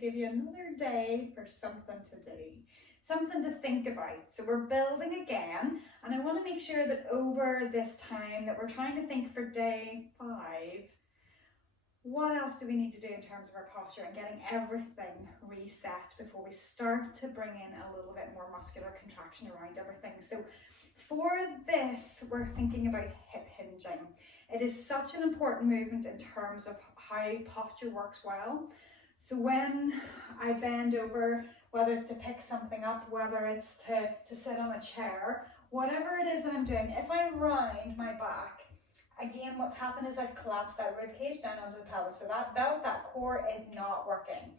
give you another day for something to do, something to think about. So we're building again, and I want to make sure that over this time that we're trying to think for day 5, what else do we need to do in terms of our posture and getting everything reset before we start to bring in a little bit more muscular contraction around everything. So for this, we're thinking about hip hinging. It is such an important movement in terms of how posture works well. So when I bend over, whether it's to pick something up, whether it's to sit on a chair, whatever it is that I'm doing, if I round my back, again, what's happened is I've collapsed that rib cage down onto the pelvis. So that core is not working.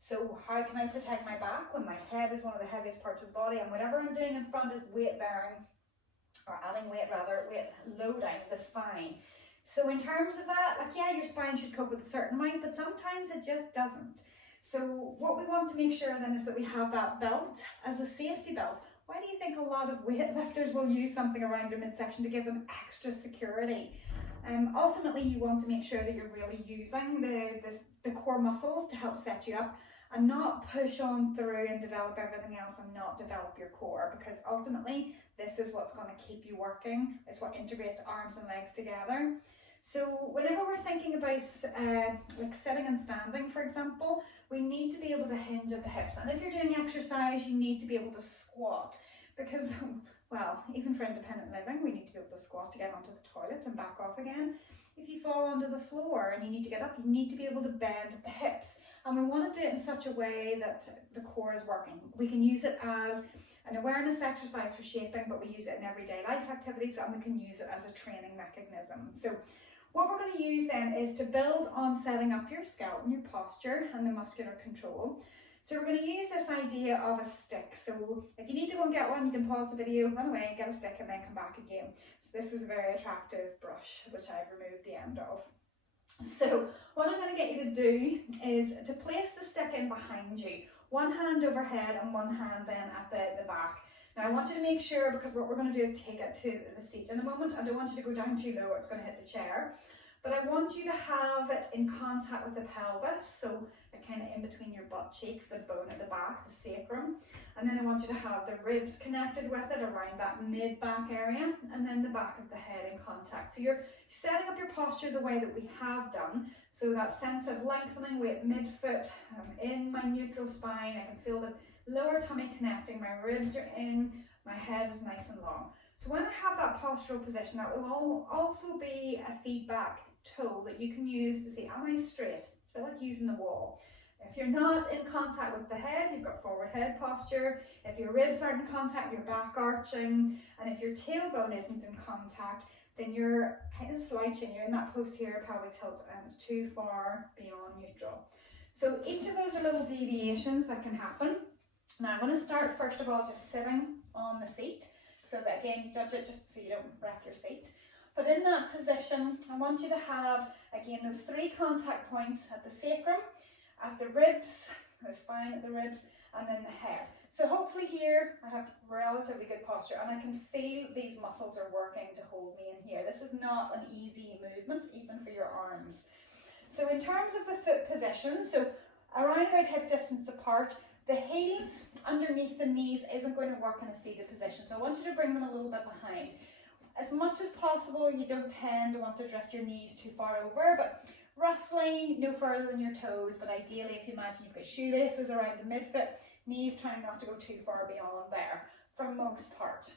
So how can I protect my back when my head is one of the heaviest parts of the body, and whatever I'm doing in front is weight bearing, or adding weight rather, weight loading the spine. So in terms of that, like, yeah, your spine should cope with a certain amount, but sometimes it just doesn't. So what we want to make sure then is that we have that belt as a safety belt. Why do you think a lot of weightlifters will use something around their midsection to give them extra security? Ultimately, you want to make sure that you're really using the core muscles to help set you up, and not push on through and develop everything else and not develop your core, because ultimately this is what's going to keep you working. It's what integrates arms and legs together. So whenever we're thinking about like sitting and standing, for example, we need to be able to hinge at the hips. And if you're doing exercise, you need to be able to squat, because, well, even for independent living, we need to be able to squat to get onto the toilet and back off again. If you fall onto the floor and you need to get up, you need to be able to bend at the hips. And we want to do it in such a way that the core is working. We can use it as an awareness exercise for shaping, but we use it in everyday life activities, and we can use it as a training mechanism. So what we're going to use then is to build on setting up your skeleton, your posture, and the muscular control. So we're going to use this idea of a stick. So if you need to go and get one, you can pause the video, run away, get a stick, and then come back again. So this is a very attractive brush, which I've removed the end of. So what I'm going to get you to do is to place the stick in behind you, one hand overhead and one hand then at the back. Now I want you to make sure, because what we're going to do is take it to the seat in a moment. I don't want you to go down too low or it's going to hit the chair. But I want you to have it in contact with the pelvis, so kind of in between your butt cheeks, the bone at the back, the sacrum. And then I want you to have the ribs connected with it around that mid-back area, and then the back of the head in contact. So you're setting up your posture the way that we have done, so that sense of lengthening weight mid-foot, in my neutral spine. I can feel the lower tummy connecting, my ribs are in, my head is nice and long. So when I have that postural position, that will also be a feedback tool that you can use to see, am I straight? It's a bit like using the wall. If you're not in contact with the head, you've got forward head posture. If your ribs aren't in contact, your back arching. And if your tailbone isn't in contact, then you're kind of slouching. You're in that posterior pelvic tilt and it's too far beyond neutral. So each of those are little deviations that can happen. Now I'm going to start first of all just sitting on the seat. So that again, you judge it just so you don't wreck your seat. But in that position, I want you to have, again, those 3 contact points at the sacrum, at the ribs, the spine at the ribs, and then the head. So hopefully here I have relatively good posture, and I can feel these muscles are working to hold me in here. This is not an easy movement, even for your arms. So in terms of the foot position, so around about hip distance apart, the heels underneath the knees isn't going to work in a seated position. So I want you to bring them a little bit behind. As much as possible, you don't tend to want to drift your knees too far over, but roughly no further than your toes. But ideally, if you imagine you've got shoelaces around the midfoot, knees trying not to go too far beyond there for the most part.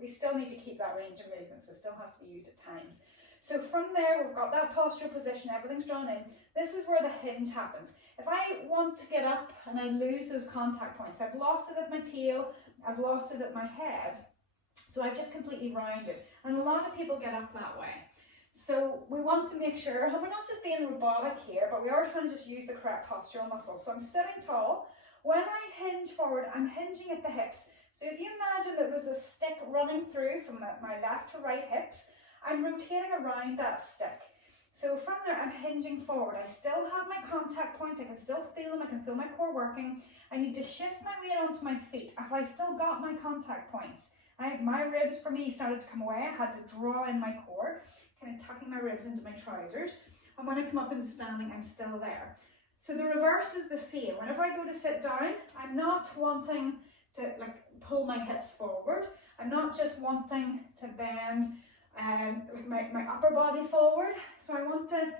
We still need to keep that range of movement, so it still has to be used at times. So from there, we've got that postural position, everything's drawn in. This is where the hinge happens. If I want to get up and I lose those contact points, I've lost it at my tail, I've lost it at my head, so I've just completely rounded. And a lot of people get up that way. So we want to make sure, and we're not just being robotic here, but we are trying to just use the correct postural muscles. So I'm sitting tall. When I hinge forward, I'm hinging at the hips. So if you imagine there was a stick running through from my left to right hips, I'm rotating around that stick. So from there, I'm hinging forward. I still have my contact points. I can still feel them. I can feel my core working. I need to shift my weight onto my feet. Have I still got my contact points? My ribs for me started to come away. I had to draw in my core, kind of tucking my ribs into my trousers. And when I come up into standing, I'm still there. So the reverse is the same. Whenever I go to sit down, I'm not wanting to like pull my hips forward. I'm not just wanting to bend my upper body forward. So I want to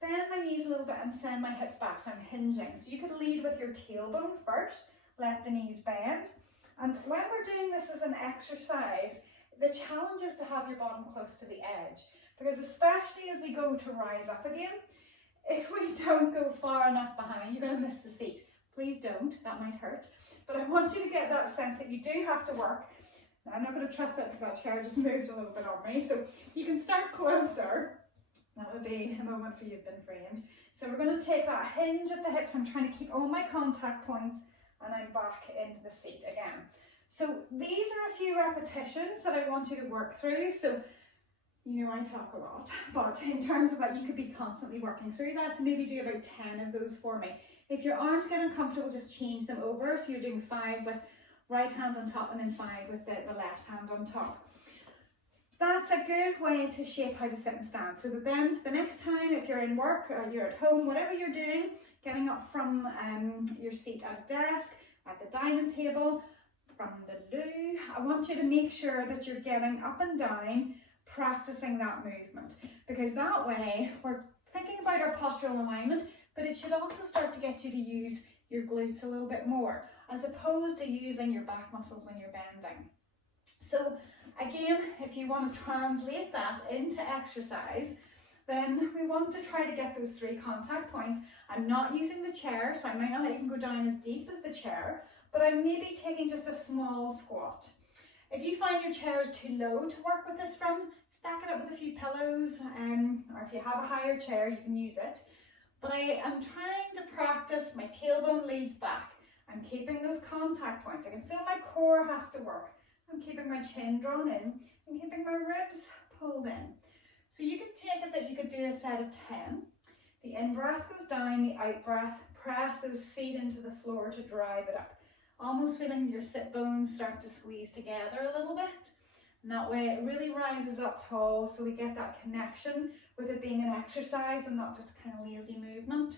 bend my knees a little bit and send my hips back, so I'm hinging. So you could lead with your tailbone first, let the knees bend. And when we're doing this as an exercise, the challenge is to have your bottom close to the edge, because especially as we go to rise up again, if we don't go far enough behind, you're going to miss the seat. Please don't, that might hurt. But I want you to get that sense that you do have to work. Now, I'm not going to trust that because that chair just moved a little bit on me. So you can start closer. That would be a moment for you've been framed. So we're going to take that hinge at the hips. I'm trying to keep all my contact points, and I'm back into the seat again. So these are a few repetitions that I want you to work through. So, you know, I talk a lot, but in terms of that, you could be constantly working through that to maybe do about 10 of those for me. If your arms get uncomfortable, just change them over. So you're doing 5 with right hand on top and then 5 with the left hand on top. That's a good way to shape how to sit and stand, so that then the next time, if you're in work or you're at home, whatever you're doing, getting up from your seat at a desk, at the dining table, from the loo, I want you to make sure that you're getting up and down, practicing that movement, because that way we're thinking about our postural alignment, but it should also start to get you to use your glutes a little bit more, as opposed to using your back muscles when you're bending. So again, if you want to translate that into exercise, then we want to try to get those 3 contact points. I'm not using the chair, so I might not even go down as deep as the chair, but I'm maybe taking just a small squat. If you find your chair is too low to work with this from, stack it up with a few pillows, or if you have a higher chair, you can use it. But I am trying to practice my tailbone leads back. I'm keeping those contact points. I can feel my core has to work. I'm keeping my chin drawn in and keeping my ribs pulled in. So you can take it that you could do a set of 10. The in-breath goes down, the out-breath, press those feet into the floor to drive it up. Almost feeling your sit bones start to squeeze together a little bit. And that way it really rises up tall, so we get that connection with it being an exercise and not just kind of lazy movement.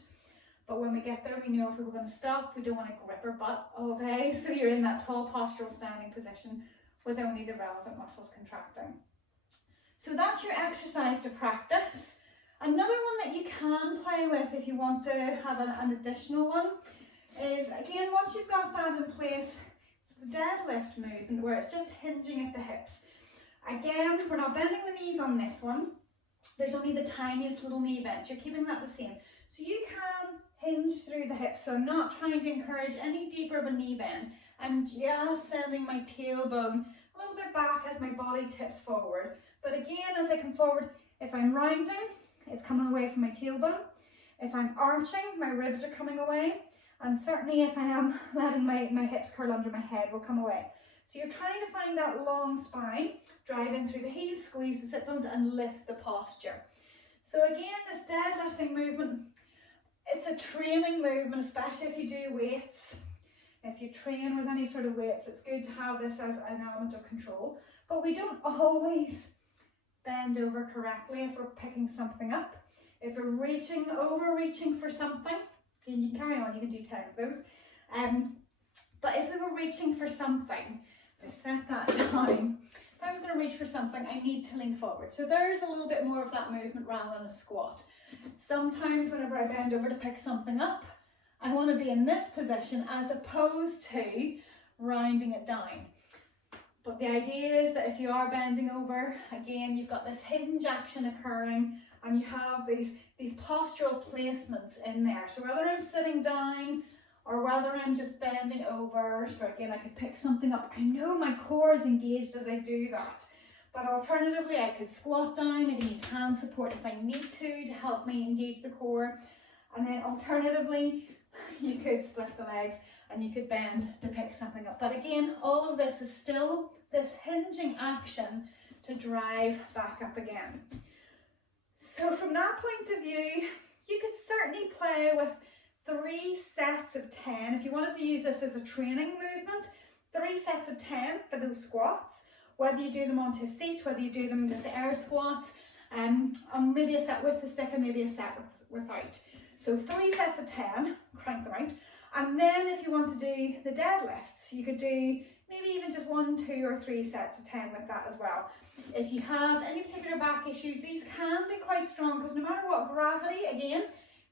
But when we get there, we know if we were going to stop, we don't want to grip our butt all day. So you're in that tall postural standing position with only the relevant muscles contracting. So that's your exercise to practice. Another one that you can play with if you want to have an additional one is, again, once you've got that in place, it's the deadlift movement where it's just hinging at the hips. Again, we're not bending the knees on this one. There's only the tiniest little knee bends. You're keeping that the same. So you can hinge through the hips. So I'm not trying to encourage any deeper of a knee bend. I'm just sending my tailbone a little bit back as my body tips forward. But again, as I come forward, if I'm rounding, it's coming away from my tailbone. If I'm arching, my ribs are coming away. And certainly if I am letting my hips curl under my head, will come away. So you're trying to find that long spine, drive in through the heels, squeeze the sit bones and lift the posture. So again, this deadlifting movement, it's a training movement, especially if you do weights. If you train with any sort of weights, it's good to have this as an element of control. But we don't always bend over correctly if we're picking something up. If we're overreaching for something, and you carry on, you can do 10 of those. But if we were reaching for something, let's set that down. If I was going to reach for something, I need to lean forward. So there's a little bit more of that movement rather than a squat. Sometimes whenever I bend over to pick something up, I want to be in this position as opposed to rounding it down. But the idea is that if you are bending over, again, you've got this hinge action occurring and you have these postural placements in there. So whether I'm sitting down or whether I'm just bending over, so again, I could pick something up. I know my core is engaged as I do that. But alternatively, I could squat down, I can use hand support if I need to help me engage the core. And then alternatively, you could split the legs and you could bend to pick something up. But again, all of this is still this hinging action to drive back up again. So from that point of view, you could certainly play with 3 sets of 10. If you wanted to use this as a training movement, 3 sets of 10 for those squats, whether you do them onto a seat, whether you do them just air squats, And maybe a set with the stick and maybe a set without. So 3 sets of 10, crank them out. And then if you want to do the deadlifts, you could do maybe even just 1, 2 or 3 sets of 10 with that as well. If you have any particular back issues, these can be quite strong because no matter what, gravity, again,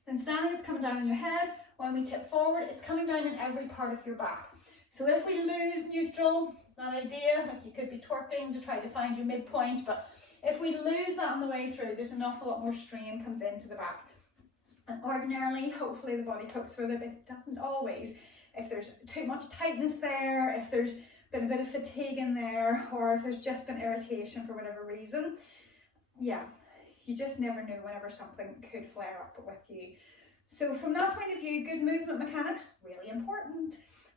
in standing it's coming down on your head. When we tip forward, it's coming down in every part of your back. So if we lose neutral, that idea, like you could be twerking to try to find your midpoint, but if we lose that on the way through, there's an awful lot more strain comes into the back. And ordinarily, hopefully the body copes with it, but it doesn't always. If there's too much tightness there, if there's been a bit of fatigue in there, or if there's just been irritation for whatever reason, yeah, you just never know whenever something could flare up with you. So from that point of view, good movement mechanics, really important.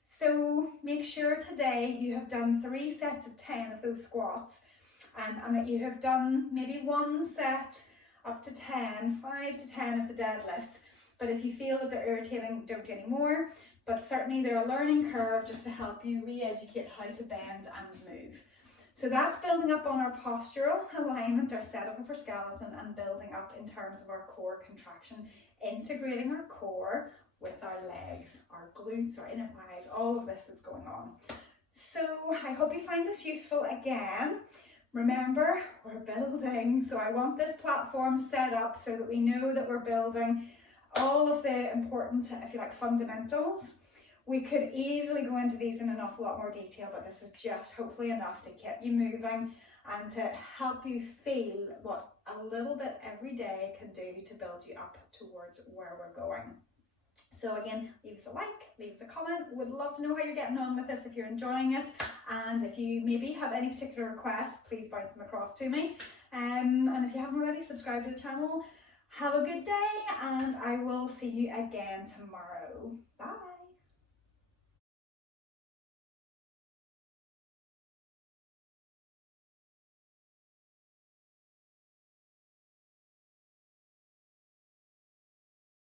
So make sure today you have done 3 sets of 10 of those squats, and that you have done maybe 1 set up to 10, 5 to 10 of the deadlifts. But if you feel that they're irritating, don't do any more. But certainly they're a learning curve just to help you re-educate how to bend and move. So that's building up on our postural alignment, our setup of our skeleton, and building up in terms of our core contraction, integrating our core with our legs, our glutes, our inner thighs, all of this that's going on. So I hope you find this useful again. Remember, we're building, so I want this platform set up so that we know that we're building all of the important, if you like, fundamentals. We could easily go into these in an awful lot more detail, but this is just hopefully enough to get you moving and to help you feel what a little bit every day can do to build you up towards where we're going. So again, leave us a like, leave us a comment. Would love to know how you're getting on with this, if you're enjoying it. And if you maybe have any particular requests, please bounce them across to me. And if you haven't already, subscribe to the channel. Have a good day, and I will see you again tomorrow. Bye.